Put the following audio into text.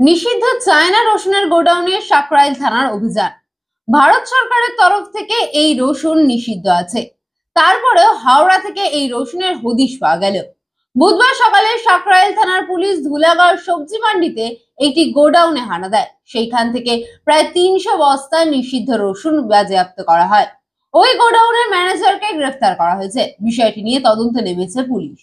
নিষিদ্ধ চায়না রসুনের গোডাউনে সাকরাইল থানার অভিযান। ভারত সরকারের তরফ থেকে এই রসুন নিষিদ্ধ আছে, তারপরেও হাওড়া থেকে এই রসুনের হদিশ পাওয়া গেল। বুধবার সকালে সাকরাইল থানার পুলিশ ধুলাগড় সবজি মান্ডিতে একটি গোডাউনে হানা দেয়। সেইখান থেকে প্রায় 300 বস্তা নিষিদ্ধ রসুন বাজেয়াপ্ত করা হয়। ওই গোডাউনের ম্যানেজারকে গ্রেফতার করা হয়েছে। বিষয়টি নিয়ে তদন্তে নেমেছে পুলিশ।